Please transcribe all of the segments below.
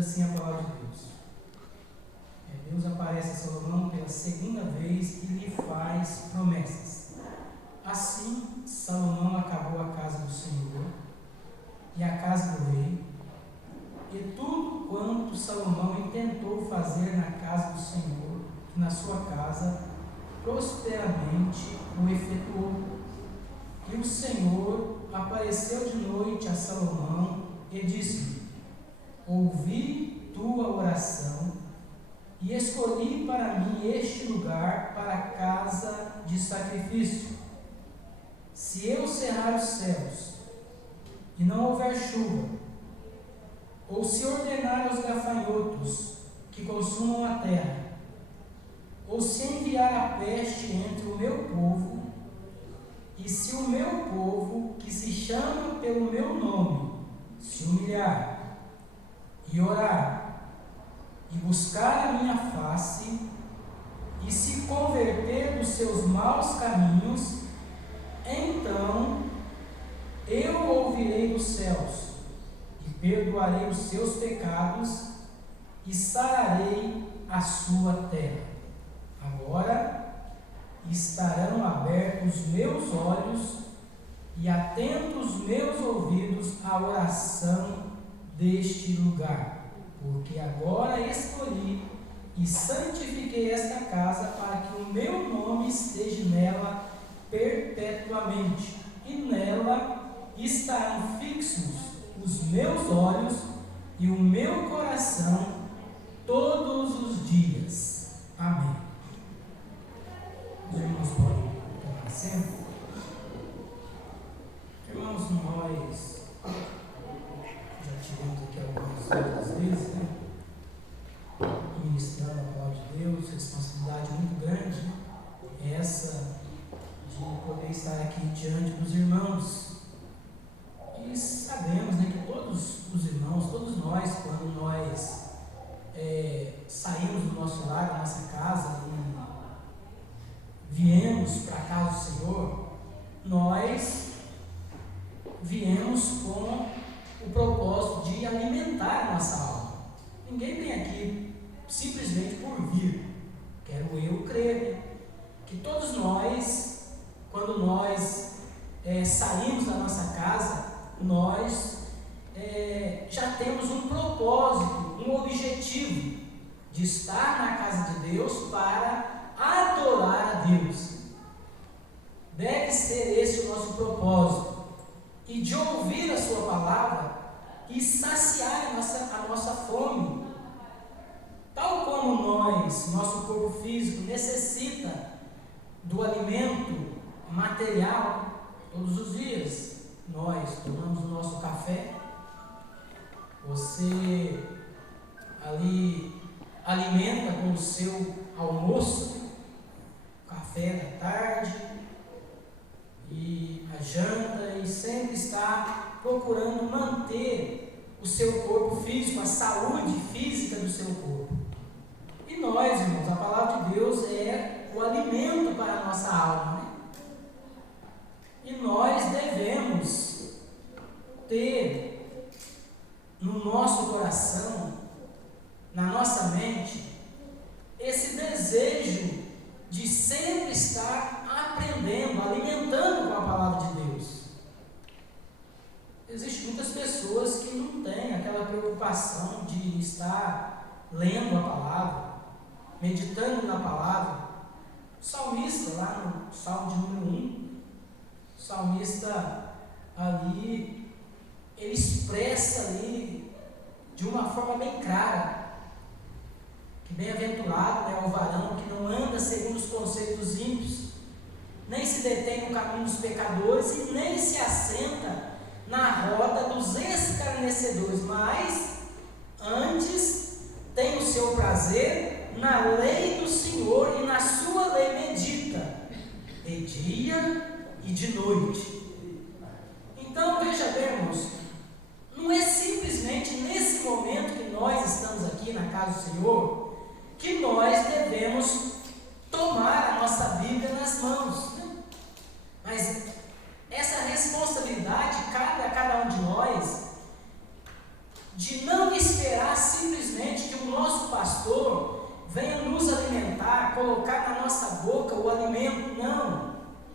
assim a palavra de Deus. Deus aparece a Salomão pela segunda vez e lhe faz promessas. Assim, Salomão acabou a casa do Senhor e a casa do rei, e tudo quanto Salomão intentou fazer na casa do Senhor e na sua casa, prosperamente o efetuou. E o Senhor apareceu de noite a Salomão e disse: ouvi tua oração e escolhi para mim este lugar para a casa de sacrifício. Se eu cerrar os céus e não houver chuva, ou se ordenar aos gafanhotos que consumam a terra, ou se enviar a peste entre o meu povo, e se o meu povo, que se chama pelo meu nome, se humilhar e orar, e buscar a minha face, e se converter dos seus maus caminhos, então eu ouvirei dos céus, e perdoarei os seus pecados, e sararei a sua terra. Agora estarão abertos os meus olhos e atentos os meus ouvidos à oração deste lugar, porque agora escolhi e santifiquei esta casa para que o meu nome esteja nela perpetuamente, e nela estarão fixos os meus olhos e o meu coração todos os dias. Amém. Os irmãos podem tomar assento. Irmãos, nós já tivemos aqui algumas outras vezes, ministrando a palavra de Deus, responsabilidade muito grande, essa de poder estar aqui diante dos irmãos. E sabemos que todos os irmãos, todos nós, quando nós saímos do nosso lar, da nossa casa, viemos para a casa do Senhor, nós viemos com o propósito de alimentar a nossa alma. Ninguém vem aqui simplesmente por vir. Quero eu crer que todos nós, quando nós saímos da nossa casa, nós já temos um propósito, um objetivo de estar na casa de Deus para adorar a Deus. Deve ser esse o nosso propósito, e de ouvir a sua palavra e saciar a nossa fome, tal como nosso corpo físico necessita do alimento material todos os dias. Nós tomamos o nosso café, você ali alimenta com o seu almoço, café da tarde e a janta, e sempre está procurando manter o seu corpo físico, a saúde física do seu corpo. E nós, irmãos, a palavra de Deus é o alimento para a nossa alma, E nós devemos ter no nosso coração, na nossa mente, esse desejo de sempre estar aprendendo, alimentando com a palavra de Deus. Existem muitas pessoas que não têm aquela preocupação de estar lendo a palavra, meditando na palavra. O salmista, lá no Salmo de número 1, o salmista ali, ele expressa ali de uma forma bem clara que bem-aventurado é o varão que não anda segundo os conceitos ímpios, nem se detém no caminho dos pecadores e nem se assenta na roda dos escarnecedores, mas antes tem o seu prazer na lei do Senhor, e na sua lei medita de dia e de noite. Então veja bem, irmãos, não é simplesmente nesse momento que nós estamos aqui na casa do Senhor que nós devemos tomar a nossa Bíblia nas mãos, mas essa responsabilidade cabe a cada um de nós, de não esperar simplesmente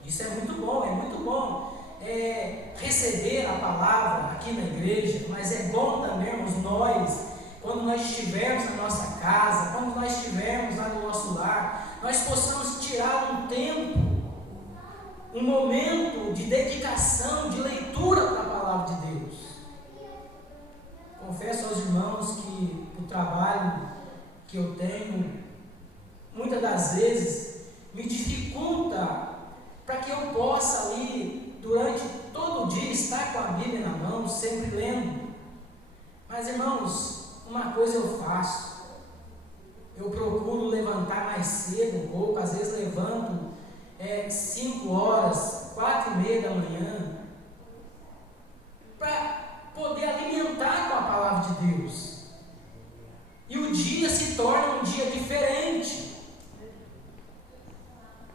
Isso é muito bom receber a palavra aqui na igreja, mas é bom também, irmãos, nós, quando nós estivermos na nossa casa, quando nós estivermos lá no nosso lar, nós possamos tirar um tempo, um momento de dedicação, de leitura para a palavra de Deus. Confesso aos irmãos que o trabalho que eu tenho, muitas das vezes, me dificulta para que eu possa ali, durante todo o dia, estar com a Bíblia na mão, sempre lendo. Mas, irmãos, uma coisa eu faço, eu procuro levantar mais cedo um pouco, às vezes levanto 5 horas, 4:30 da manhã, para poder alimentar com a palavra de Deus. E o dia se torna um dia diferente.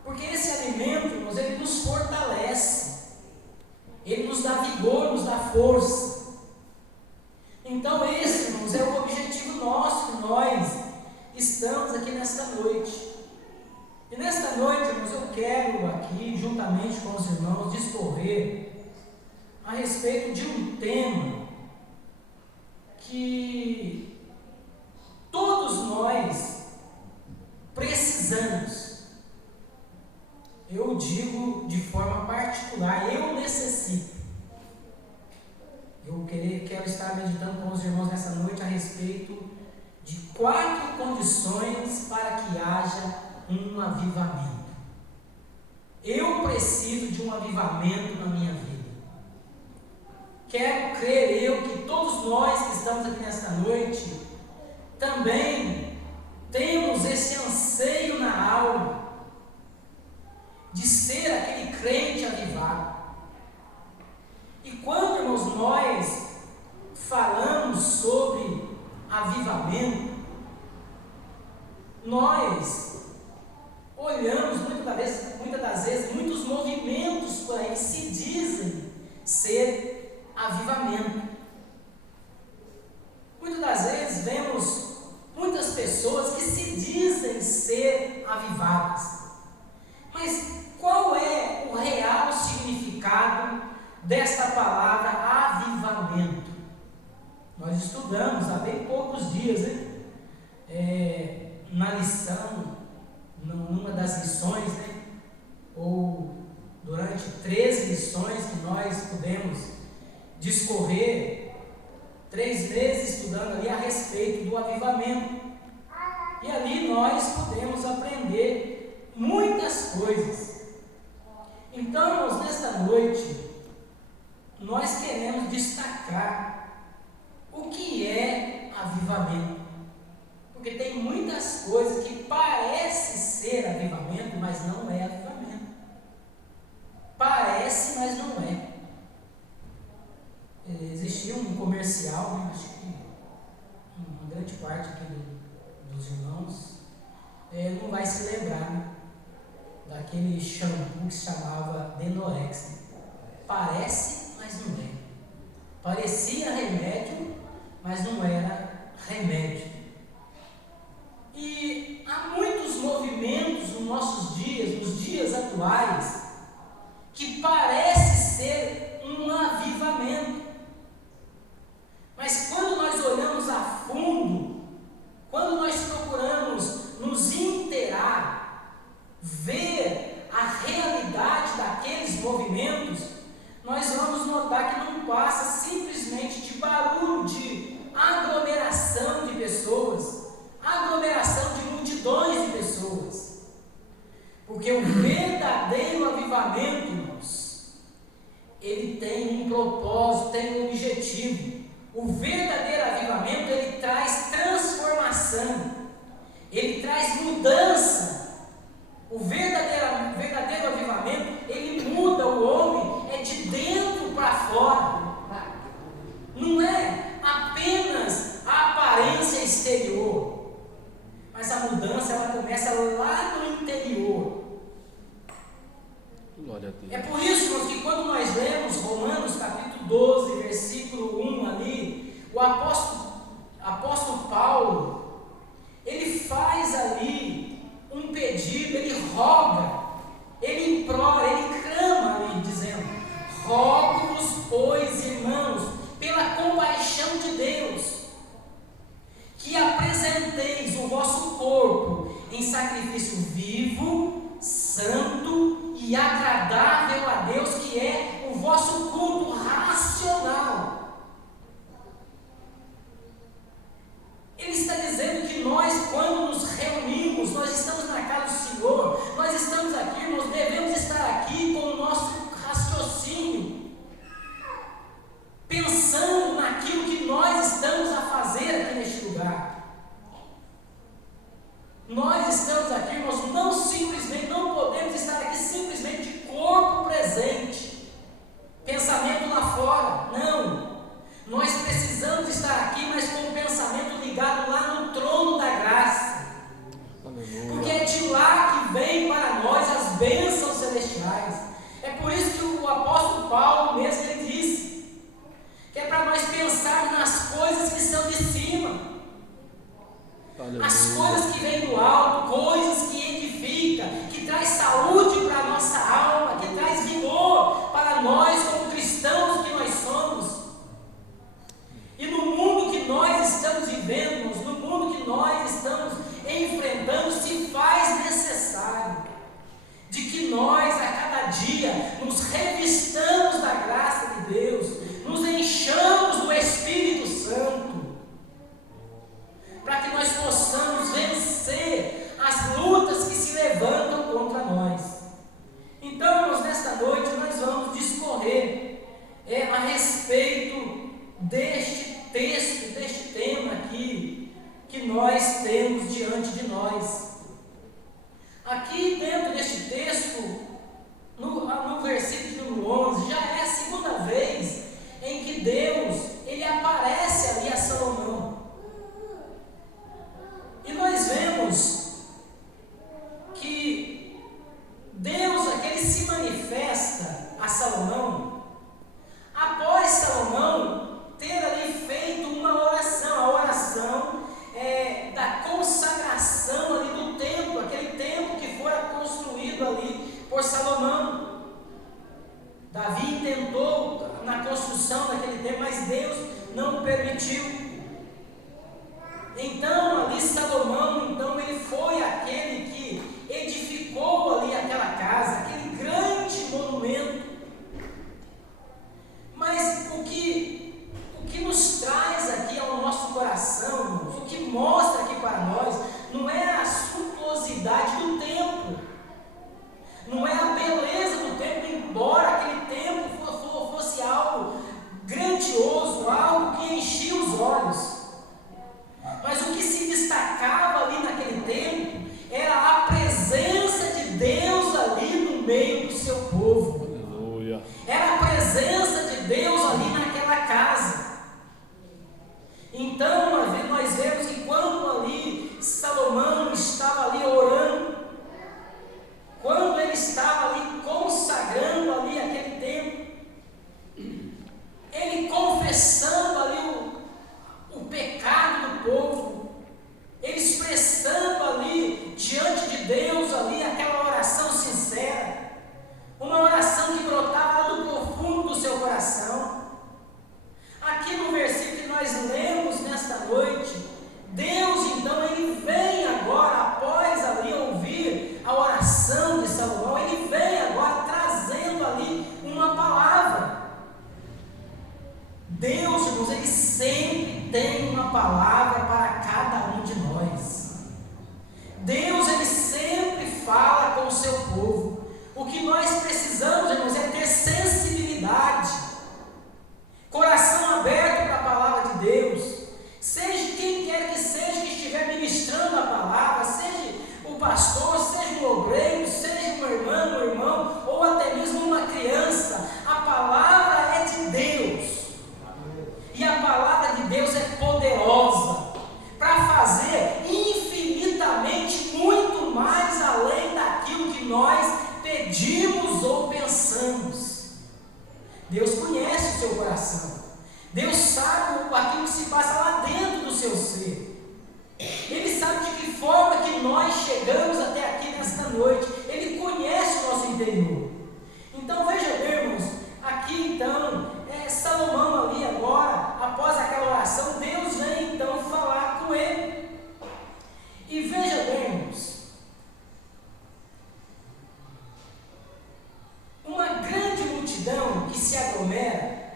Porque esse alimento, irmãos, ele nos fortalece, ele nos dá vigor, nos dá força. Então esse, irmãos, é o objetivo nosso, que nós estamos aqui nesta noite. E nesta noite, irmãos, eu quero aqui, juntamente com os irmãos, discorrer a respeito de um tema que todos nós precisamos. Eu digo de forma particular, eu necessito. Eu quero estar meditando com os irmãos nessa noite a respeito de 4 condições para que haja um avivamento. Eu preciso de um avivamento na minha vida. Quero crer eu que todos nós que estamos aqui nesta noite também temos esse anseio na alma de ser aquele crente avivado. E quando, irmãos, nós falamos sobre avivamento, nós olhamos muitas das vezes muitos movimentos por aí que se dizem ser avivamento. Muitas das vezes vemos muitas pessoas que se dizem ser avivadas. Mas qual é o real significado desta palavra avivamento? Nós estudamos há bem poucos dias, na lição, numa das lições, ou durante 13 lições que nós pudemos discorrer, 3 meses estudando ali a respeito do avivamento. E ali nós podemos aprender muitas coisas. Então, irmãos, nesta noite, nós queremos destacar o que é avivamento. Porque tem muitas coisas que parecem ser avivamento, mas não é avivamento. Parece, mas não é. Existia um comercial, acho que uma grande parte aqui dos irmãos não vai se lembrar, daquele shampoo que se chamava Denorex. Parece, mas não é. Parecia remédio, mas não era remédio. E há muitos movimentos nos nossos dias, nos dias atuais, que parece ser um avivamento. Mas quando nós olhamos a fundo, quando nós procuramos nos inteirar, ver a realidade daqueles movimentos, nós vamos notar que não passa simplesmente de barulho, de aglomeração de pessoas, aglomeração de multidões de pessoas. Porque o verdadeiro avivamento, irmãos, ele tem um propósito, tem um objetivo. O verdadeiro avivamento, ele traz transformação, ele traz mudança. O verdadeiro avivamento, ele muda o homem, de dentro para fora. Não é apenas a aparência exterior, mas a mudança ela começa lá no interior. Glória a Deus. É por isso, irmãos, que quando nós lemos Romanos capítulo 12, versículo 1 ali, o apóstolo Paulo, ele faz ali um pedido, ele roga, ele implora, ele pensar nas coisas que são de cima, as coisas que vêm do alto, coisas que edificam, que traz saúde para a nossa alma, que traz vigor para nós como cristãos que nós somos. E no mundo que nós estamos vivendo, no mundo que nós estamos enfrentando, se faz necessário de que nós a cada dia nos revistamos da graça de Deus, nos enchamos do Espírito Santo, para que nós possamos vencer as lutas que se levantam contra nós. Então, irmãos, nesta noite nós vamos discorrer a respeito deste texto, deste tema aqui, que nós temos diante de nós. Aqui dentro deste texto, no versículo 11, já é a segunda vez em que Deus, ele aparece ali a Salomão. E nós vemos que Deus, ele se manifesta a Salomão, após Salomão ter ali feito uma oração, a oração da consagração ali do templo, aquele templo que fora construído ali por Salomão. Davi tentou na construção daquele templo, mas Deus não permitiu. Então ali Salomão, então ele foi aquele que edificou ali aquela casa, aquele grande monumento. Mas o que nos traz aqui ao nosso coração, irmãos, o que mostra aqui para nós, não é a suntuosidade do templo, não é a beleza do templo, embora aquele templo fosse algo grandioso, algo que enchia os olhos. Mas o que se destacava ali naquele templo era a presença de Deus ali no meio do seu povo. Aleluia. Era a presença de Deus ali naquela casa. Então nós vemos que quando ali Salomão estava ali orando, quando ele estava ali consagrando ali aquele templo, ele confessando ali o pecado do povo, ele expressando ali diante de Deus ali aquela oração sincera, uma oração que brotava do profundo do seu coração. Aqui no versículo que nós lemos nesta noite, Deus então ele vem agora, após ali ouvir a oração de Salomão, ele vem agora trazendo ali uma palavra. Deus, irmãos, ele sempre tem uma palavra para cada um de nós. Deus, ele sempre fala com o seu povo. O que nós precisamos, irmãos, é ter sensibilidade, coração aberto para a palavra de Deus. Seja quem quer que seja que estiver ministrando a palavra, seja o pastor, seja o obreiro, seja uma irmã, um irmão, ou até mesmo uma criança, a palavra é de Deus. E a palavra de Deus é poderosa para fazer infinitamente muito mais além daquilo que nós pedimos ou pensamos. Deus conhece o seu coração. Deus sabe aquilo que se passa lá dentro do seu ser. Ele sabe de que forma que nós chegamos até aqui nesta noite. Ele conhece o nosso interior. Então veja bem, irmãos, aqui então, Salomão ali agora, após aquela oração, Deus vem então falar com ele. E veja bem, irmãos, uma grande multidão que se aglomera,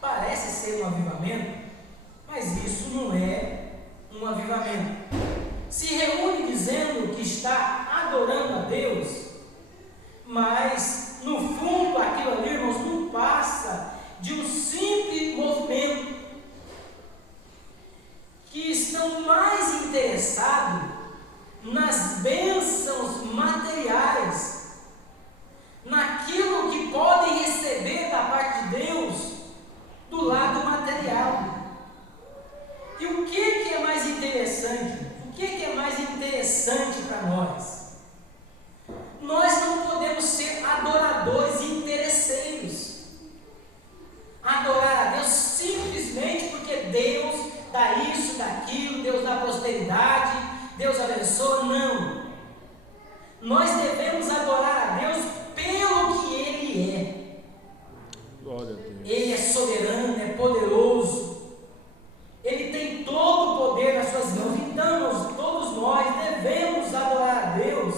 parece ser um avivamento, mas isso não é um avivamento. Se reúne dizendo que está adorando a Deus, mas no fundo aquilo ali, irmãos, não passa de um simples movimento, que estão mais interessados nas bênçãos materiais, naquilo que podem receber da parte de Deus do lado material. E o que é mais interessante? O que é mais interessante para nós? Nós não podemos ser adoradores interesseiros. Adorar a Deus simplesmente porque dá isso, dá aquilo, Deus dá prosperidade, Deus abençoa. Não. Nós devemos adorar a Deus pelo que Ele é. Glória a Deus. Ele é soberano, é poderoso. Ele tem todo o poder nas suas mãos. Então, todos nós devemos adorar a Deus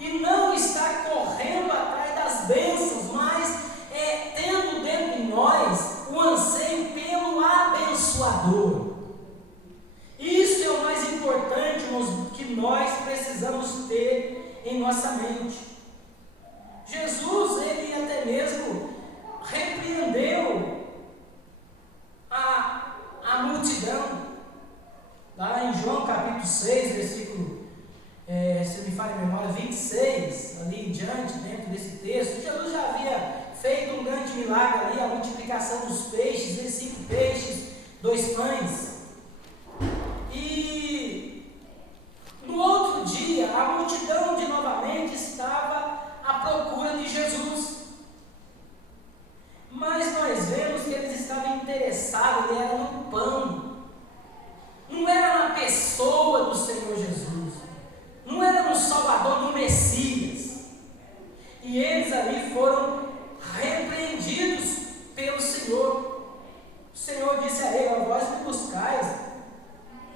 e não estar correndo atrás das bênçãos, mas tendo dentro de nós o anseio pelo abençoador. Isso é o mais importante, irmãos, que nós precisamos ter em nossa mente. Jesus, ele até mesmo repreendeu a multidão. Lá em João capítulo 6, versículo, se não me falha a memória, 26, ali em diante, dentro desse texto, Jesus já havia feito um grande milagre ali, a multiplicação dos peixes, 5 peixes, 2 pães. E no outro dia, a multidão de novamente estava à procura de Jesus. Mas nós vemos que eles estavam interessados, ele era no pão, não era na pessoa do Senhor Jesus, não era no Salvador, no Messias. E eles ali foram repreendidos pelo Senhor. O Senhor disse a ele: vós me buscais,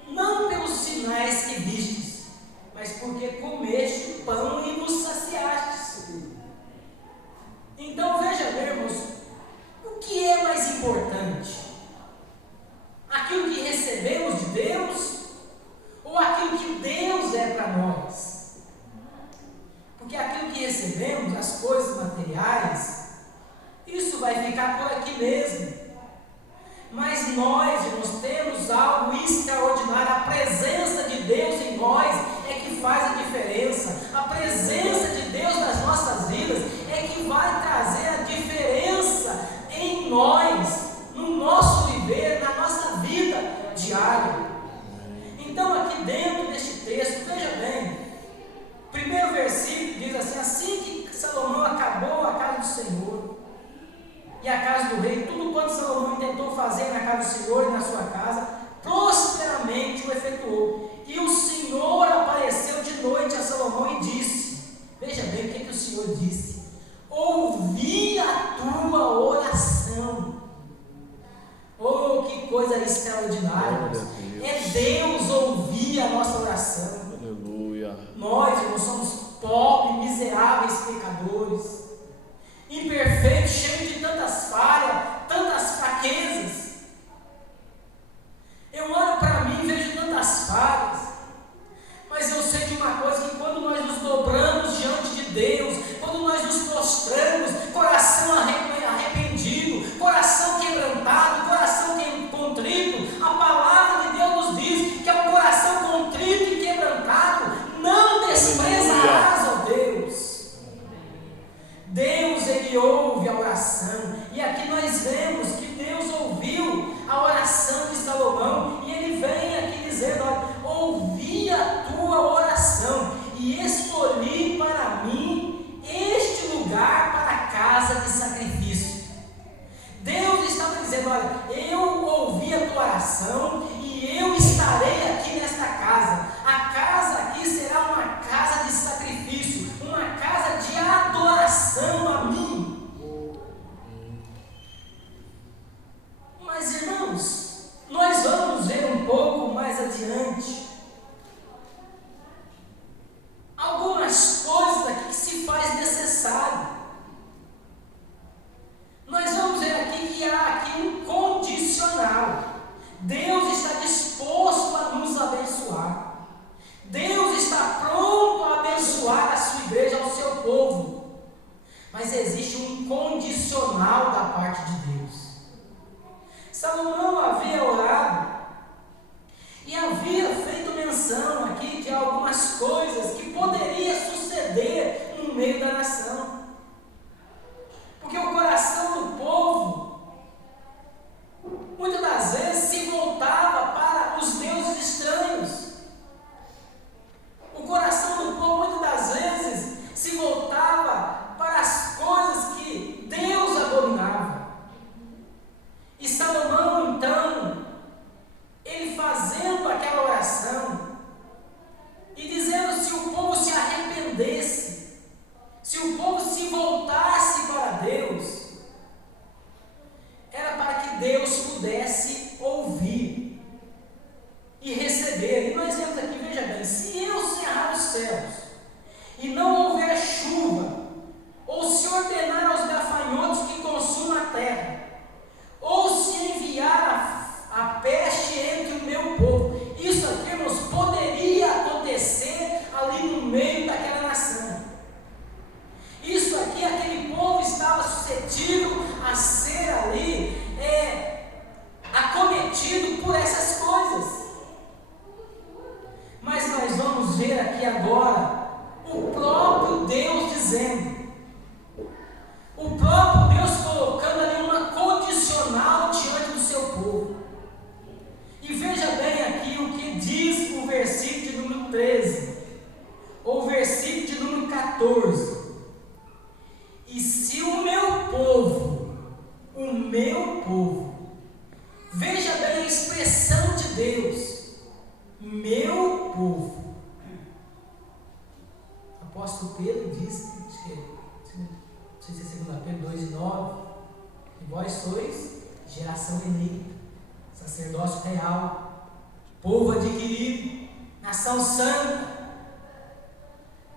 não pelos sinais que vistes, mas porque comeste o pão e vos saciastes. Então veja, irmãos, o que é mais importante? Aquilo que recebemos de Deus ou aquilo que Deus é para nós? Porque aquilo que recebemos, as coisas materiais, isso vai ficar por aqui mesmo. Mas nós, irmãos, temos algo extraordinário. A presença de Deus em nós é que faz a diferença. A presença de Deus nas nossas vidas é que vai trazer a diferença em nós, no nosso viver, na nossa vida diária. Então, aqui dentro deste texto, veja bem, o primeiro versículo diz assim que Salomão acabou a casa do Senhor e a casa do rei, tudo quanto Salomão tentou fazer na casa do Senhor e na sua casa, prosperamente o efetuou. E o Senhor apareceu de noite a Salomão e disse, veja bem o que o Senhor disse: ouvi a tua oração. Oh, que coisa extraordinária! É Deus ouvir a nossa oração. Aleluia. Nós, irmãos, somos pobres, miseráveis pecadores, imperfeitos, cheios de tantas falhas, tantas fraquezas. Eu olho para mim e vejo tantas falhas, mas eu sei de uma coisa, que quando nós nos dobramos diante de Deus, quando nós nos prostramos, coração arrependido, coração quebrantado, coração contrito, a palavra de Deus nos diz que é um coração contrito e quebrantado, não desprezarás, ó Deus. Deus, Ele ouve a oração, e aqui nós vemos que Deus ouviu a oração de Salomão, e Ele vem aqui dizendo: olha, ouvi a tua oração, e escolhi para mim este lugar para a casa de sacrifício. Deus estava dizendo: olha, eu ouvi a tua oração e eu estarei aqui nesta casa. A casa aqui será uma casa de sacrifício, uma casa de adoração a mim. Mas, irmãos, nós vamos ver um pouco mais adiante algumas coisas aqui que se faz necessário. Nós vamos ver aqui que há aqui um condicional. Deus está comprometido por essas coisas. Mas nós vamos ver aqui agora o próprio Deus dizendo, o próprio Deus colocando ali uma condicional diante do seu povo. E veja bem aqui o que diz o versículo de número 13, ou o versículo de número 14. E se o meu povo, veja bem a expressão de Deus, meu povo. O apóstolo Pedro diz, não sei se é 2 Pedro 2:9, que vós sois geração eleita, sacerdócio real, povo adquirido, nação santa.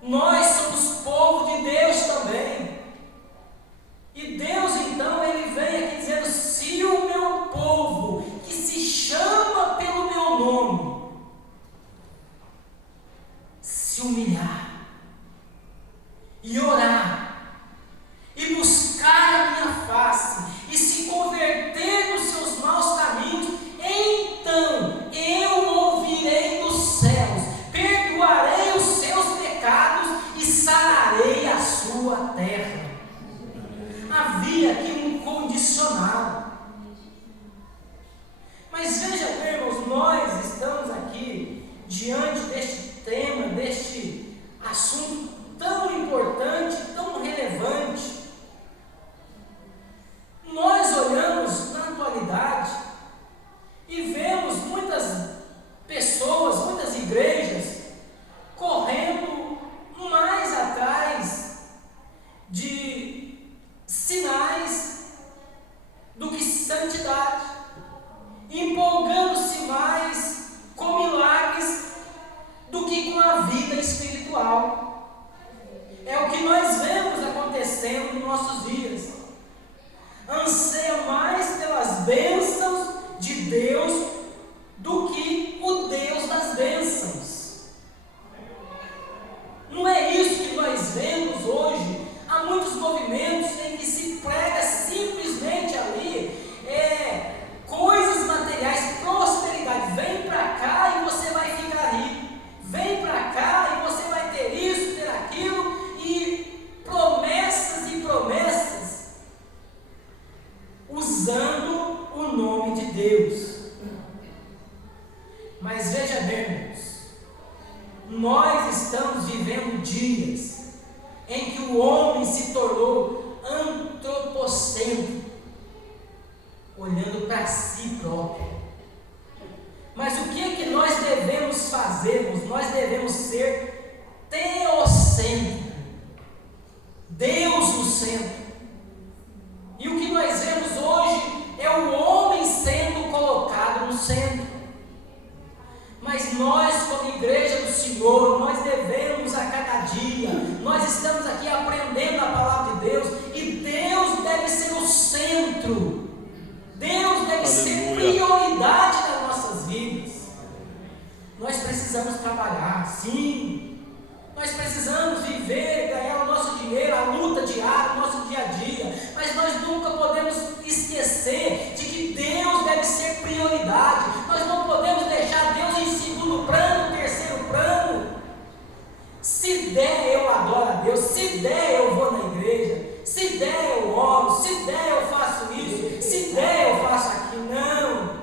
Nós somos povo de Deus também. E Deus então, Ele vem aqui dizendo, se o meu povo, que se chama pelo meu nome, se humilhar, e orar, e buscar a minha face, e se converter dos seus maus caminhos, então eu ouvirei dos céus, perdoarei os seus pecados e sararei a sua terra. Havia aqui um condicional. Mas veja, irmãos, nós estamos aqui diante deste tema, deste assunto tão importante, tão relevante. Nós olhamos na atualidade e vemos muitas pessoas, muitas igrejas correndo mais atrás de sinais do que santidade, empolgando-se mais com milagres do que com a vida espiritual. É o que nós vemos acontecendo nos nossos dias. Anseia mais pelas bênçãos de Deus do que o Deus das bênçãos. Não é isso que nós vemos hoje. Há muitos movimentos em que se prega simplesmente ali coisas materiais, prosperidade. Vem para cá e você vai ficar rico. Vem para cá e você vai ter isso, ter aquilo, e promessas e promessas, usando o nome de Deus. Mas veja bem, irmãos, nós estamos vivendo dias em que o homem se tornou antropocêntrico, olhando para si próprio. Mas o que é que nós devemos fazer? Nós devemos ser teocêntricos, Deus no centro. E o que nós vemos hoje é o homem sendo colocado no centro. Mas nós, como igreja do Senhor, nós devemos a cada dia, nós estamos aqui aprendendo a palavra de Deus, e Deus deve ser o centro, Deus deve ser prioridade nas nossas vidas. Nós precisamos trabalhar, sim, nós precisamos viver, ganhar o nosso dinheiro, a luta diária, o nosso dia a dia, mas nós nunca podemos esquecer de que Deus deve ser prioridade. Nós não podemos deixar Deus em segundo plano, terceiro plano. Se der, eu adoro a Deus. Se der, eu vou na igreja. Se der, eu oro. Se der, eu faço isso. Se der, eu faço aquilo. Não.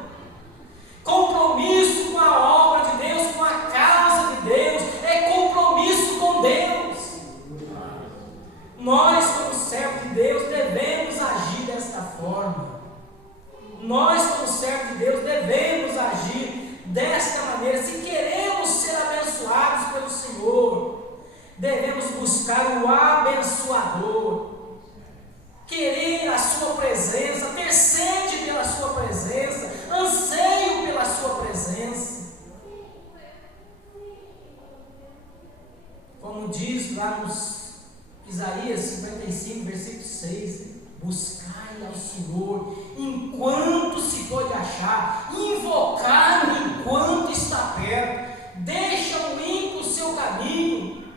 Compromisso com a obra de Deus, com a causa de Deus, é compromisso com Deus. Nós, como servos de Deus, devemos agir desta forma. Nós, como servos de Deus, devemos agir desta maneira. Se queremos ser abençoados pelo Senhor, devemos buscar o abençoador, querer a sua presença, ter sede pela sua presença, anseio pela sua presença. Como diz lá nos Isaías 55, versículo 6, buscai ao Senhor enquanto se pode achar, invocar-me enquanto está perto, deixa o ímpio o seu caminho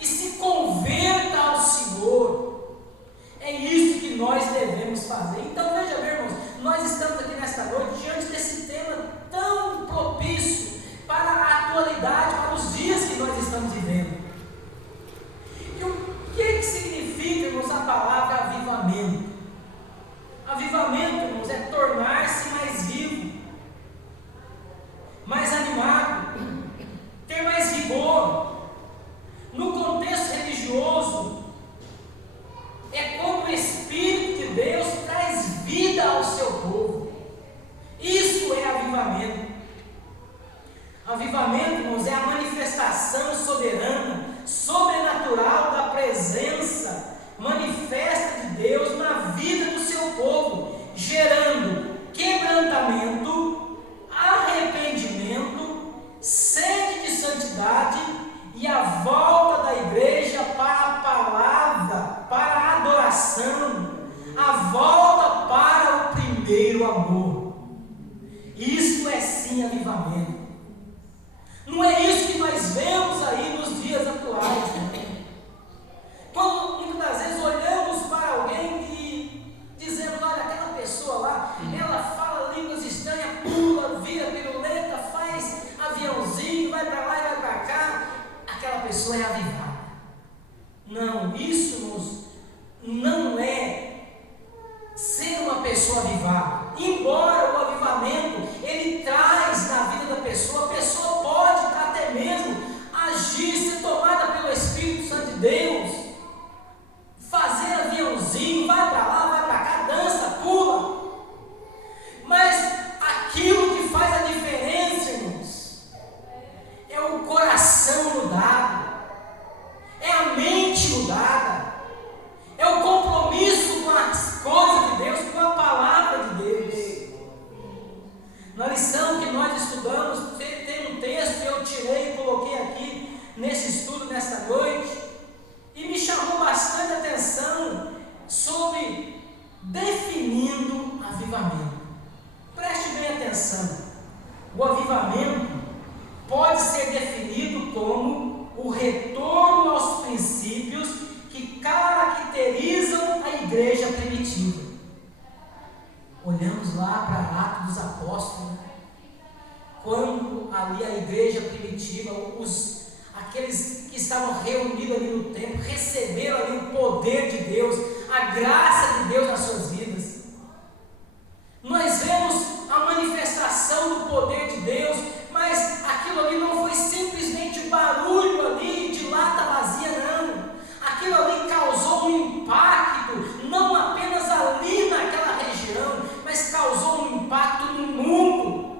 e se converta ao Senhor. É isso que nós devemos fazer. Então veja bem, irmãos, nós estamos aqui nesta noite diante desse tema tão propício para a atualidade, para os dias que nós estamos vivendo. E o que significa, irmãos, a palavra avivamento? Avivamento, irmãos, é tornar-se mais vivo, mais animado, ter mais vigor. No contexto religioso, é quando o Espírito de Deus traz vida ao seu povo. Isso é avivamento. Avivamento, irmãos, é a manifestação soberana, sobrenatural da presença manifesta de Deus na vida do seu povo, gerando quebrantamento, arrependimento, sede de santidade e a volta da igreja para a palavra, para a adoração, a volta para o primeiro amor. Isso é sim avivamento. Não é isso que nós vemos aí nos dias atuais, né? Quando muitas das vezes olhamos para alguém e dizemos, olha, aquela pessoa lá, ela fala línguas estranhas, pula, vira piruleta, faz aviãozinho, vai para lá e vai para cá, aquela pessoa é avivada. Não, isso não é ser uma pessoa avivada. Embora o avivamento ele traz na vida da pessoa, a pessoa pode até mesmo agir, ser tomada pelo Espírito Santo de Deus, fazer aviãozinho, vai para lá, vai para cá, dança, pula. Mas aquilo que faz a diferença, irmãos, é o coração mudado, é a mente mudada, é o compromisso com as coisas de Deus, com a palavra de Deus. Na lição que nós estudamos, tem um texto que eu tirei e coloquei aqui nesse estudo, nesta noite, e me chamou bastante atenção sobre definindo avivamento. Preste bem atenção. O avivamento pode ser definido como o retorno aos princípios que caracterizam a igreja primitiva. Olhamos lá para Atos dos Apóstolos, quando ali a igreja primitiva, aqueles que estavam reunidos ali no templo, receberam ali o poder de Deus, a graça de Deus nas suas vidas. Nós vemos a manifestação do poder de Deus, mas aquilo ali não foi simplesmente barulho ali de lata vazia, não. Aquilo ali causou um impacto, não apenas ali naquela região, mas causou um impacto no mundo.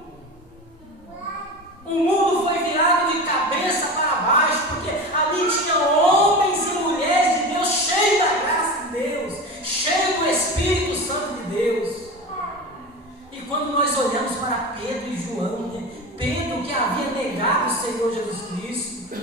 O mundo foi virado de cabeça para baixo, porque ali tinha homens e mulheres de Deus, cheios da graça de Deus, cheios do Espírito Santo de Deus. E quando nós olhamos para Pedro e João, né? Pedro que havia negado o Senhor Jesus Cristo,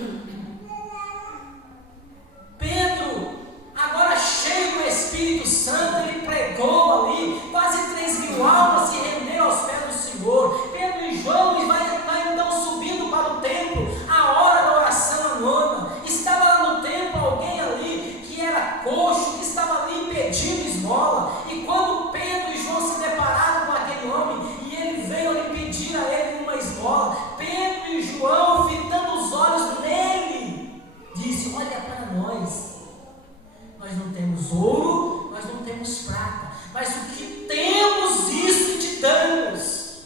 Pedro, agora cheio do Espírito Santo, ele pregou ali, quase 3.000 almas se renderam aos pés do Senhor. Pedro e João vai então subindo para o templo, a hora da oração à nona. Estava lá no templo alguém ali que era coxo, que estava ali pedindo esmola. E quando Pedro e João se depararam com aquele homem, e ele veio ali pedir a ele uma esmola, Pedro e João, fitando os olhos nele, disse: olha para nós não temos ouro, nós não temos prata, mas o que temos, isso te damos.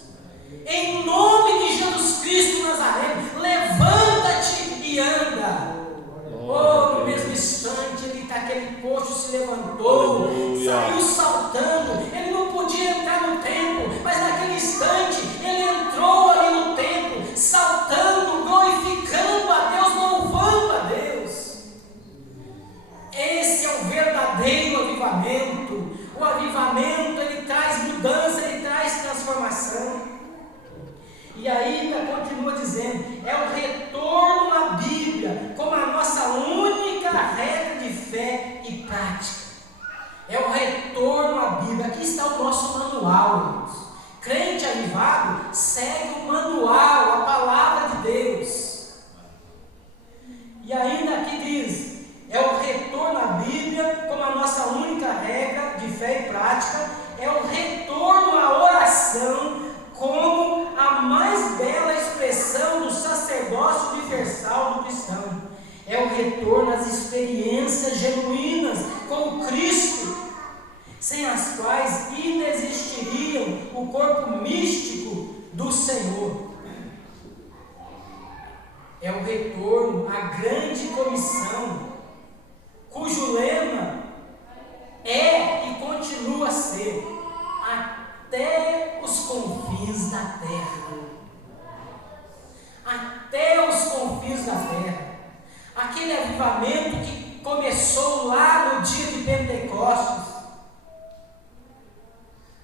Em nome de Jesus Cristo Nazareno, levanta-te e anda. Oh, no mesmo instante, aquele coxo se levantou, saiu saltando. Ele não podia entrar no templo, mas naquele instante ele entrou ali no templo, saltando, glorificando a Deus, louvando a Deus. Esse é o verdadeiro avivamento. O avivamento, ele traz mudança, ele traz transformação. E ainda continua dizendo, é o retorno à Bíblia como a nossa única regra de fé e prática. É o retorno à Bíblia. Aqui está o nosso manual, irmãos. Crente avivado segue o manual, a palavra de Deus. E ainda aqui diz, é o retorno à Bíblia como a nossa única regra de fé e prática. É o retorno à oração como a mais bela expressão do sacerdócio universal do cristão. É o retorno às experiências genuínas com o Cristo, sem as quais inexistiriam o corpo místico do Senhor. É o retorno à grande comissão, cujo lema é e continua a ser: até os confins da terra. Até os confins da terra. Aquele avivamento que começou lá no dia de Pentecostes.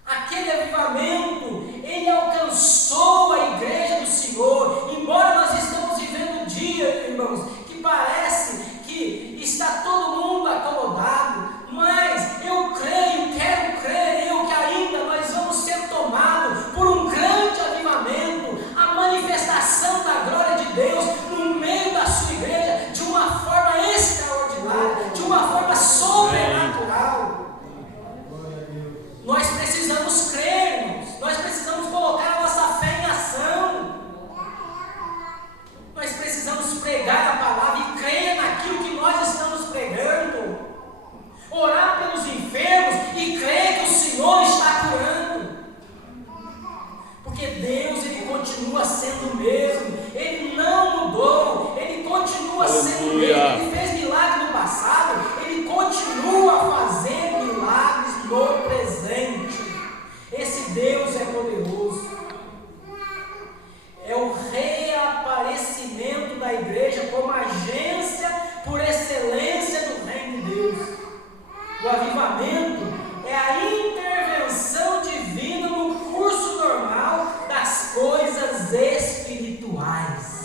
Aquele avivamento, ele alcançou a igreja do Senhor. Embora nós estamos vivendo um dia, irmãos, que parece que está todo mundo acomodado, mas eu creio, quero crer eu que ainda nós vamos ser tomados por um grande avivamento, a manifestação da glória de Deus no meio da sua igreja, de uma forma extraordinária, de uma forma sobrenatural. Nós precisamos crer, irmãos. Nós precisamos colocar a nossa fé em ação. Nós precisamos pregar a palavra e crer naquilo que nós estamos pregando. Orar pelos enfermos e crer que o Senhor está curando. Porque Deus, Ele continua sendo o mesmo. Ele não mudou. Ele continua sendo o mesmo. Ele fez milagre no passado. Ele continua a fazer milagres no presente. Esse Deus é poderoso. É o reaparecimento da igreja como agência por excelência do reino de Deus. O avivamento é a intervenção divina no curso normal das coisas espirituais.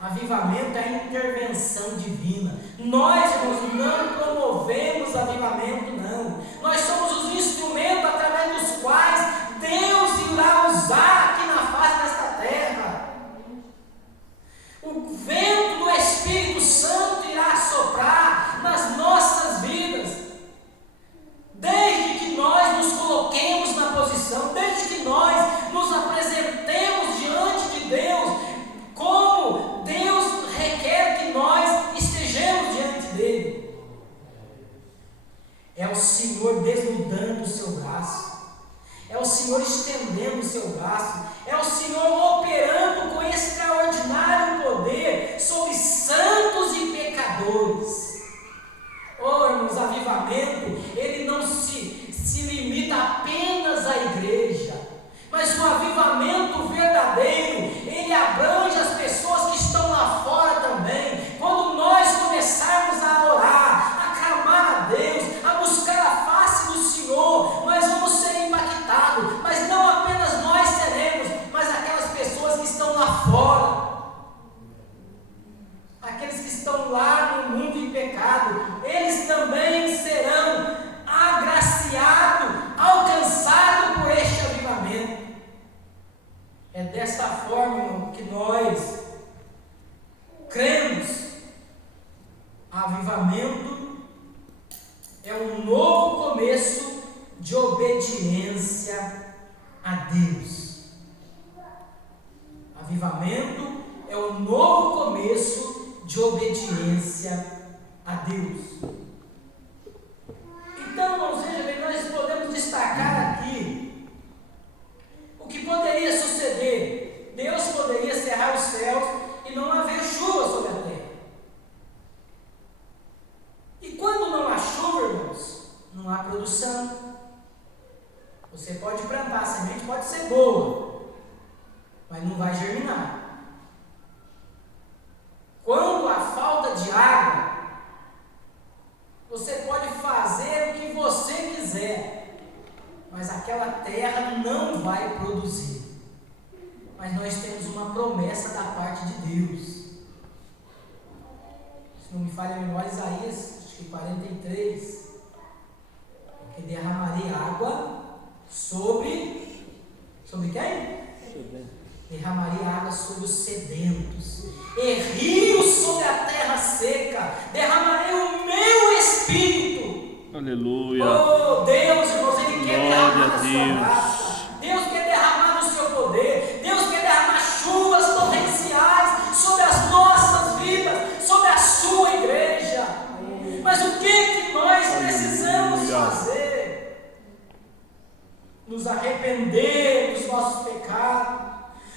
Avivamento é a intervenção divina. Nós, irmãos, não promovemos avivamento, não. Nós somos os instrumentos através dos quais Deus irá usar aqui na face desta terra. O vento do Espírito Santo irá soprar nas nossas vidas, desde que nós nos coloquemos na posição, desde que nós nos apresentemos diante de Deus, como Deus requer que nós estejamos diante dele. É o Senhor desnudando o seu braço, é o Senhor estendendo o seu braço, é o Senhor operando com extraordinário poder sobre santos e pecadores. Oh, irmãos, avivamento, ele não se limita apenas à igreja, mas o avivamento verdadeiro, ele abrange as pessoas que estão lá fora também. Quando nós começarmos a orar, a clamar a Deus, a buscar a face do Senhor, nós vamos ser impactados, mas não apenas nós seremos, mas aquelas pessoas que estão lá fora, aqueles que estão lá no mundo em pecado, eles também serão agraciados, alcançados por este avivamento. É desta forma, irmão, que nós cremos. Avivamento é um novo começo de obediência a Deus. Avivamento é um novo começo de obediência a Deus. Então, irmãos, veja bem, nós podemos destacar aqui o que poderia suceder. Deus poderia cerrar os céus e não haver chuva sobre a terra. E quando não há chuva, irmãos, não há produção. Você pode plantar, a semente pode ser boa, mas não vai germinar. Quando há falta de água, você pode fazer o que você quiser, mas aquela terra não vai produzir. Mas nós temos uma promessa da parte de Deus. Se não me falha a memória, Isaías, acho que 43, que derramarei água sobre quem? Derramarei água sobre os sedentos, e rios sobre a terra seca. Derramarei o meu Espírito. Aleluia. Oh Deus, irmãos, Ele quer derramar a sua Deus. graça. Deus quer derramar no nossos pecados,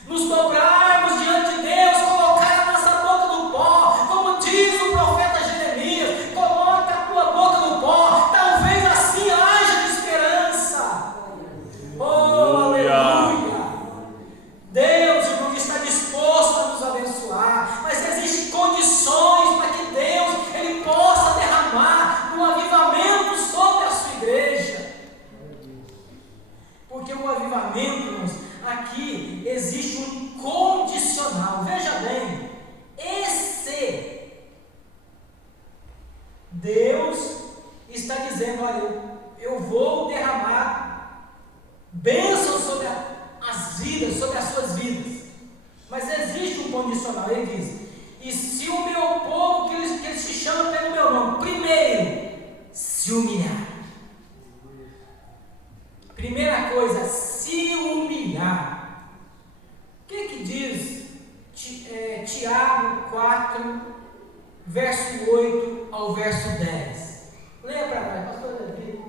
nos dobrarmos diante de Deus, colocar a nossa boca no pó, como diz o profeta Jeremias: coloca a tua boca no pó, talvez assim haja esperança. Oh, aleluia! Deus, irmão, está disposto a nos abençoar, mas existem condições para que Deus Ele possa derramar um avivamento sobre a sua igreja. Porque o avivamento, irmãos, aqui existe um condicional. Veja bem, Deus está dizendo: olha, eu vou derramar bênçãos sobre as vidas, sobre as suas vidas. Mas existe um condicional. Ele diz: e se o meu povo, que ele se chama pelo meu nome, primeiro se humilhar. Primeira coisa, se humilhar. O que diz Tiago 4, verso 8 ao verso 10? Leia para nós, pastor Davi.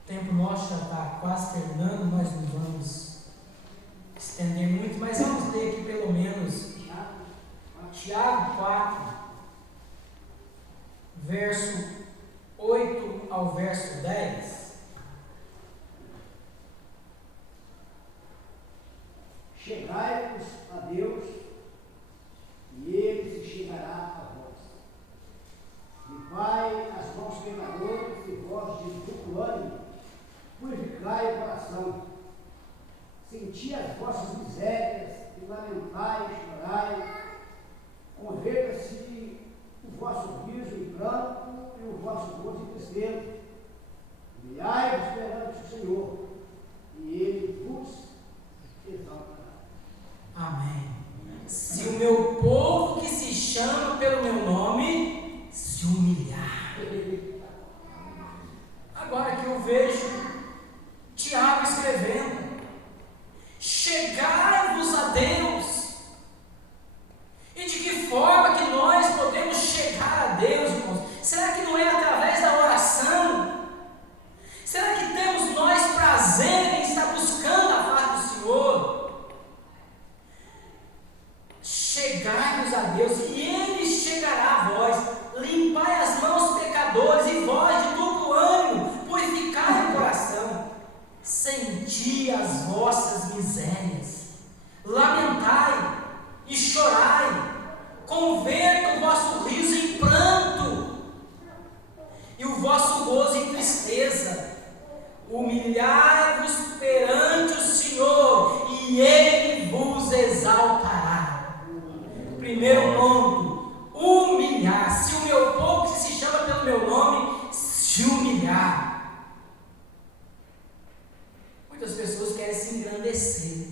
O tempo nosso já está quase terminando, nós não vamos estender muito, mas vamos ler aqui pelo menos Tiago 4, verso 8 ao verso 10. Chegai-vos a Deus, e Ele se chegará a vós. Limpai as mãos pecadores e vós de duplo ânimo, purificai o coração. Senti as vossas misérias, e lamentai e chorai. Converta-se o vosso riso em pranto e o vosso gozo em tristeza. Humilhai-vos perante o Senhor, e Ele vos exaltará. Amém. Se o meu povo, que se chama pelo meu nome, se humilhar. Agora que eu vejo Tiago escrevendo: chegai-vos a Deus. E de que forma que nós podemos chegar a Deus, irmãos? Será que não é através da oração? Será que temos nós prazer em estar buscando a face do Senhor? Chegai-vos a Deus, e Ele chegará a vós. Limpai as mãos pecadores, e vós de duplo ânimo, purificai o coração. Senti as vossas misérias, lamentai e chorai. Converta o vosso riso em pranto e o vosso gozo em tristeza. Humilhai-vos perante o Senhor, e Ele vos exaltará. Primeiro ponto, humilhar. Se o meu povo, que se chama pelo meu nome, se humilhar. Muitas pessoas querem se engrandecer.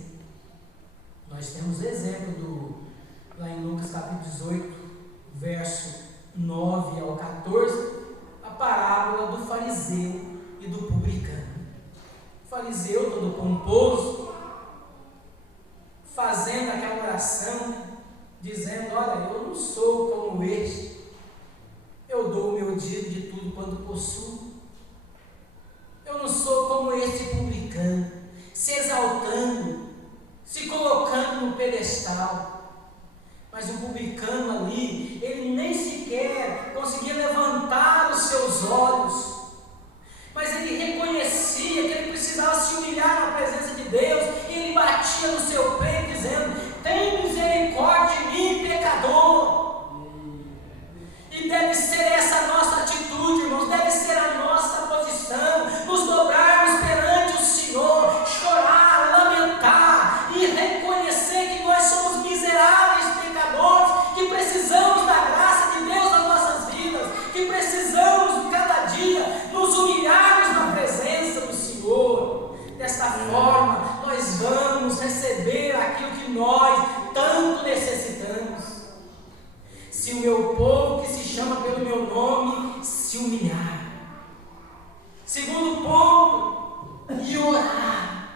Nós temos exemplo lá em Lucas capítulo 18, verso 9 ao 14, a parábola do fariseu e do publicano. O fariseu, todo pomposo, fazendo aquela oração, dizendo: olha, eu não sou como este, eu dou o meu dízimo de tudo quanto possuo. Eu não sou como este publicano, se exaltando, se colocando no pedestal. Mas o publicano ali, ele nem sequer conseguia levantar os seus olhos, mas ele reconhecia que ele precisava se humilhar na presença de Deus, e ele batia no seu peito dizendo: tem misericórdia de mim, pecador. E deve ser essa a nossa atitude, irmãos, deve ser a nossa posição, nos dobrarmos perante o Senhor, chorar, lamentar e reconhecer que nós somos miseráveis pecadores, que precisamos da graça de Deus nas nossas vidas, que precisamos cada dia nos humilharmos na presença do Senhor. Desta forma, nós vamos receber aquilo que nós tanto necessitamos. Se o meu povo, que se chama pelo meu nome, se humilhar. Segundo ponto, e orar.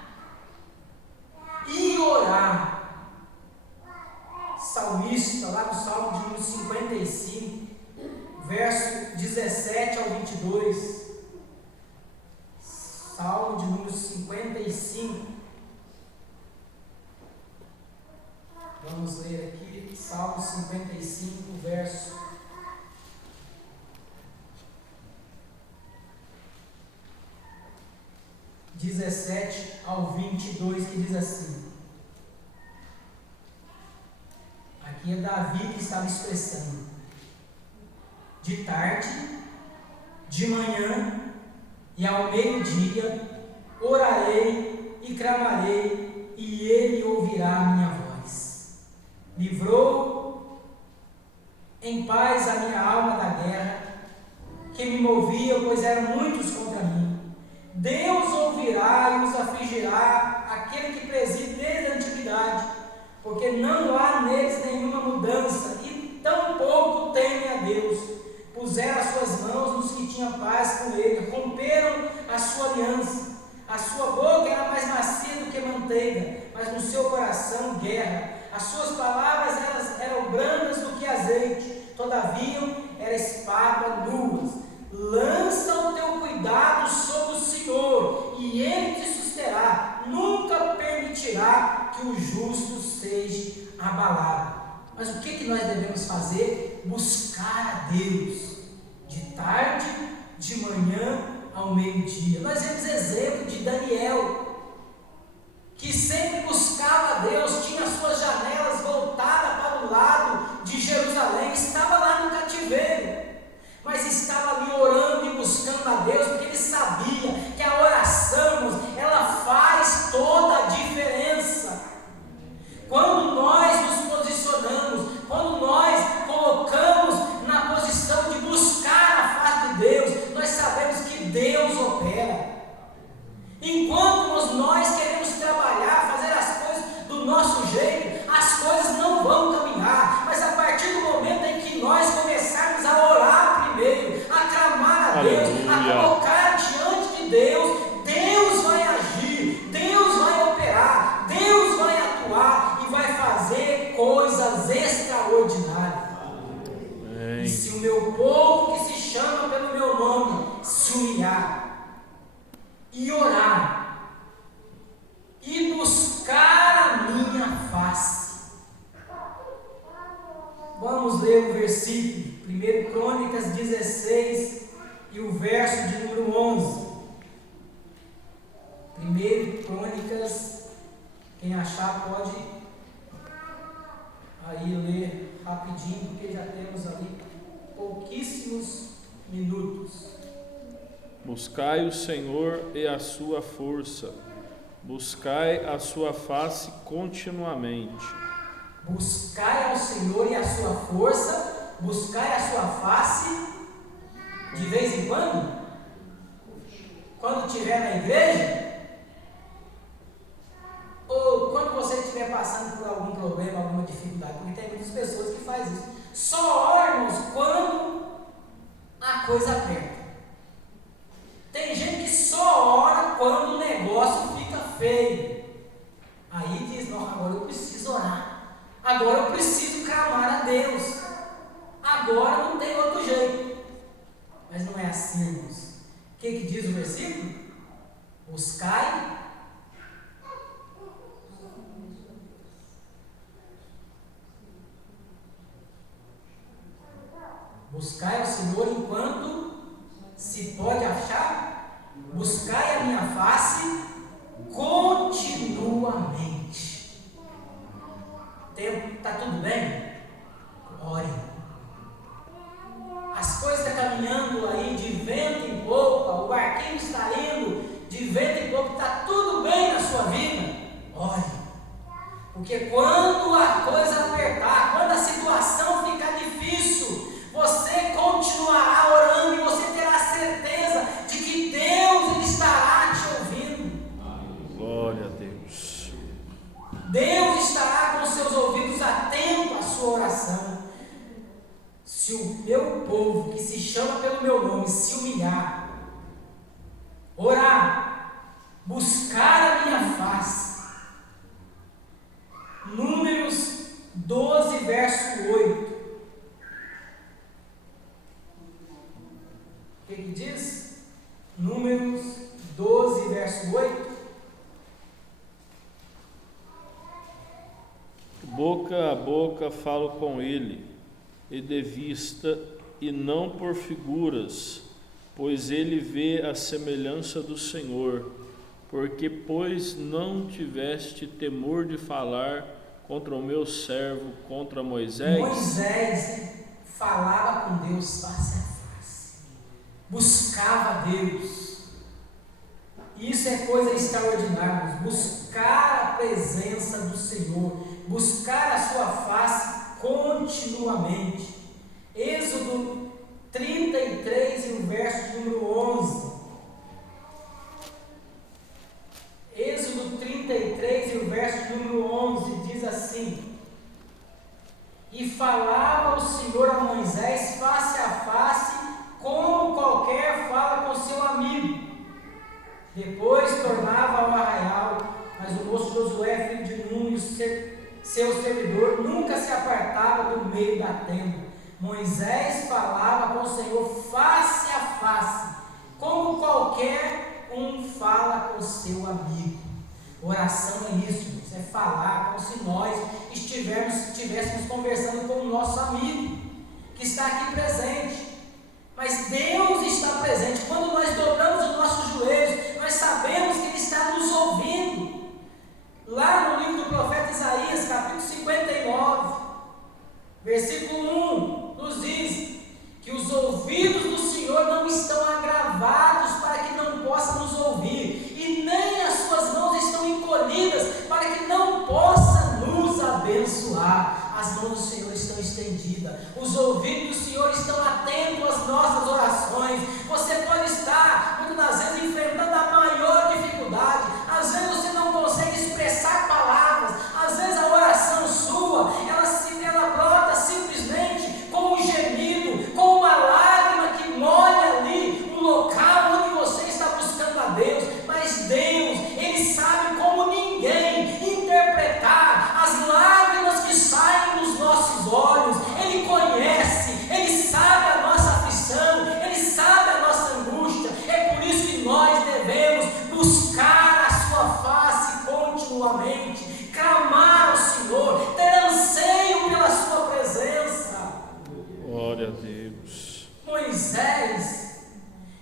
E orar. Salmista, lá no Salmo de número 55, verso 17 ao 22. Salmo de número 55. Vamos ler aqui, Salmo 55, verso 17 ao 22, que diz assim. Aqui é Davi que estava expressando. De tarde, de manhã e ao meio-dia, orarei e clamarei, e ele ouvirá a minha voz. Livrou em paz a minha alma da guerra, que me movia, pois eram muitos contra mim. Deus ouvirá e os afligirá, aquele que preside desde a antiguidade, porque não há neles nenhuma mudança, e tampouco temem a Deus. Puseram as suas mãos nos que tinham paz com ele, romperam a sua aliança. A sua boca era mais macia do que manteiga, mas no seu coração guerra. As suas palavras eram brandas do que azeite, todavia era espada nuas. Lança o teu cuidado sobre o Senhor, e Ele te susterá. Nunca permitirá que o justo seja abalado. Mas o que nós devemos fazer? Buscar a Deus, de tarde, de manhã, ao meio-dia. Nós vemos exemplo de Daniel, que sempre buscava a Deus, tinha as suas janelas voltadas para o lado de Jerusalém, estava lá no cativeiro, mas estava ali orando e buscando a Deus, porque ele sabia que a oração, irmãos, ela faz toda a diferença. Quando nós nos posicionamos, quando nós colocamos na posição de buscar a face de Deus, nós sabemos que Deus opera. Enquanto nós queremos trabalhar, fazer as coisas do nosso jeito, as coisas não vão caminhar. Mas a partir do momento em que nós começarmos a orar primeiro, a clamar a Deus, a colocar diante de Deus, Deus vai agir, Deus vai operar, Deus vai atuar e vai fazer coisas extraordinárias. E se o meu povo, que se chama pelo meu nome, se humilhar e orar e buscar a minha face. Vamos ler o versículo 1 Crônicas 16 e o verso de número 11. 1 Crônicas, quem achar pode aí ler rapidinho, porque já temos ali pouquíssimos minutos. Buscai o Senhor e a sua força, buscai a sua face continuamente. Buscai ao Senhor e a sua força, buscai a sua face de vez em quando? Quando estiver na igreja? Ou quando você estiver passando por algum problema, alguma dificuldade? Porque tem muitas pessoas que fazem isso. Só oramos quando a coisa aperta. Tem gente que só ora quando o negócio fica feio. Aí diz, não, agora eu preciso orar. Agora eu preciso clamar a Deus. Agora não tem outro jeito. Mas não é assim, irmãos. O que diz o versículo? Buscai ao Senhor enquanto se pode achar. Buscai a minha face continuamente. Está tudo bem? Ore. As coisas estão caminhando aí de vento em popa, o barquinho está indo de vento em popa, está tudo bem na sua vida? Ore. Porque quando a coisa apertar, quando a situação ficar difícil, você continuará orando e você terá certeza de que Deus ele estará te ouvindo. Glória a Deus. Deus estará com seus ouvidos atentos à sua oração. Se o meu povo, que se chama pelo meu nome, se humilhar, orar, buscar a minha face. Números 12, verso 8. O que diz? Números 12, verso 8. Boca a boca falo com ele, e de vista, e não por figuras, pois ele vê a semelhança do Senhor. Porque, pois, não tiveste temor de falar contra o meu servo, contra Moisés? Moisés falava com Deus face a face, buscava Deus. Isso é coisa extraordinária, buscar a presença do Senhor, buscar a sua face continuamente. Êxodo 33 e o verso de número 11. Êxodo 33 e o verso de número 11 diz assim: E falava o Senhor a Moisés face a face, como qualquer fala com seu amigo. Depois tornava ao arraial, mas o moço Josué, filho de Nun, e seu servidor, nunca se apartava do meio da tenda. Moisés falava com o Senhor face a face, como qualquer um fala com seu amigo. Oração é isso, irmãos, é falar como se nós estivéssemos conversando com o nosso amigo, que está aqui presente. Mas Deus está presente. Quando nós dobramos os nossos joelhos, nós sabemos que Ele está nos ouvindo. Lá no livro do profeta Isaías, capítulo 59, versículo 1, nos diz que os ouvidos do Senhor não estão agravados para que não possa nos ouvir, e nem as suas mãos estão encolhidas para que não possa nos abençoar. As mãos do Senhor estão estendidas, os ouvidos do Senhor estão atentos às nossas orações. Você pode estar, muitas vezes, enfrentando a maior dificuldade. Às vezes você não consegue expressar palavras, às vezes a oração sua, ela brota simplesmente com um gemido, com uma lágrima que molha ali um local onde você está buscando a Deus. Mas Deus, Ele sabe como ninguém interpretar as lágrimas que saem dos nossos olhos. Ele conhece, Ele sabe a nossa aflição, Ele sabe a nossa angústia. É por isso que nós devemos buscar a sua face continuamente, clamar ao Senhor, ter anseio pela sua presença. Glória a Deus. Moisés,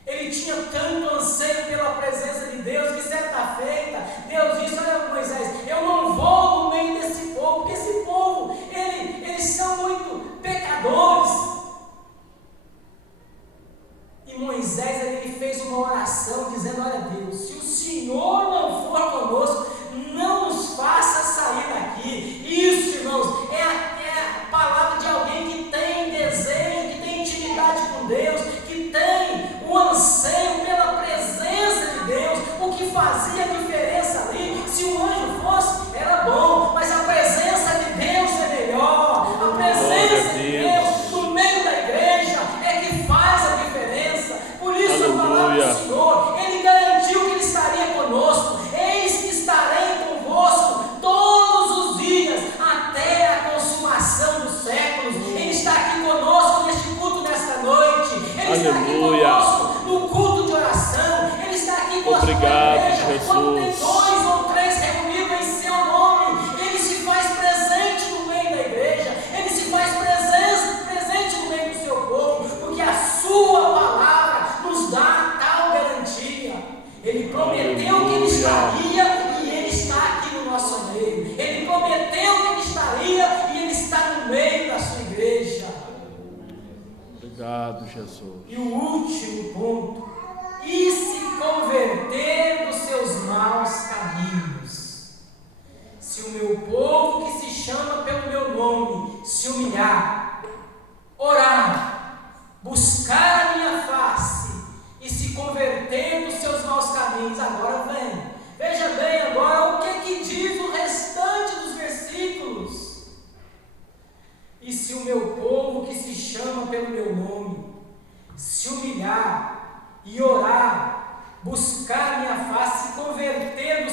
ele tinha tanto anseio pela presença de Deus, que certa feita, Deus disse: olha, Moisés, eu não vou no meio desse povo, porque esse povo, eles são muito pecadores. E Moisés, ele fez uma oração dizendo: olha Deus, se o Senhor não for conosco, não nos faça sair daqui. Isso, irmãos, é a palavra de alguém que tem desejo, que tem intimidade com Deus, que tem o anseio pela presença de Deus. O que fazia diferença ali, se o anjo fosse, era bom, mas a presença de Deus é melhor. A presença de Deus no meio da igreja é que faz a diferença. Por isso a palavra do Senhor, Ele garantiu que Ele estaria conosco. Eis que estarei convosco todos os dias, até a consumação dos séculos. Ele está aqui conosco neste culto nesta noite. Ele está aqui conosco no culto de oração. Ele está aqui conosco na igreja. Quando tem 2 ou 3 reunidos em seu nome, Ele se faz presente no meio da igreja. Ele se faz presente no meio do seu povo, porque a sua palavra nos dá tal garantia. Ele prometeu que Ele estaria, e Ele está aqui no nosso meio. Ele prometeu que Ele estaria, e Ele está no meio da sua igreja. Obrigado, Jesus. E o último ponto: e se converter dos seus maus caminhos. Se o meu povo, que se chama pelo meu nome, se humilhar, orar, buscar a minha face e se converter dos seus maus caminhos. Agora vem, veja bem agora o que diz o restante dos versículos. E se o meu povo, que se chama pelo meu nome, se humilhar e orar, buscar a minha face, se converter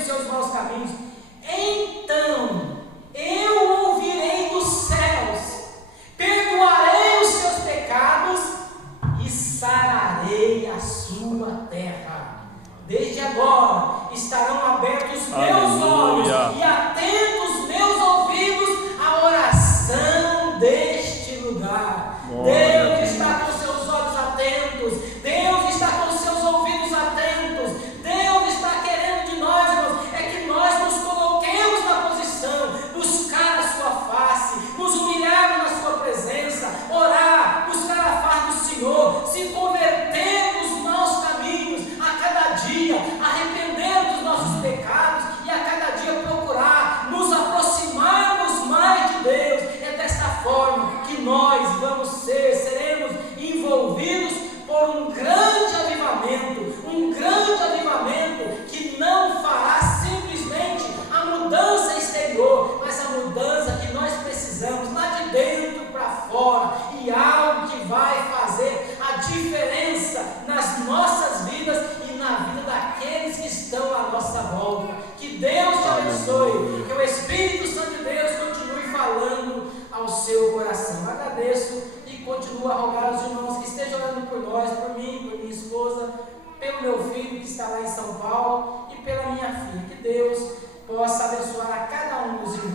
pelo meu filho que está lá em São Paulo e pela minha filha. Que Deus possa abençoar a cada um dos irmãos.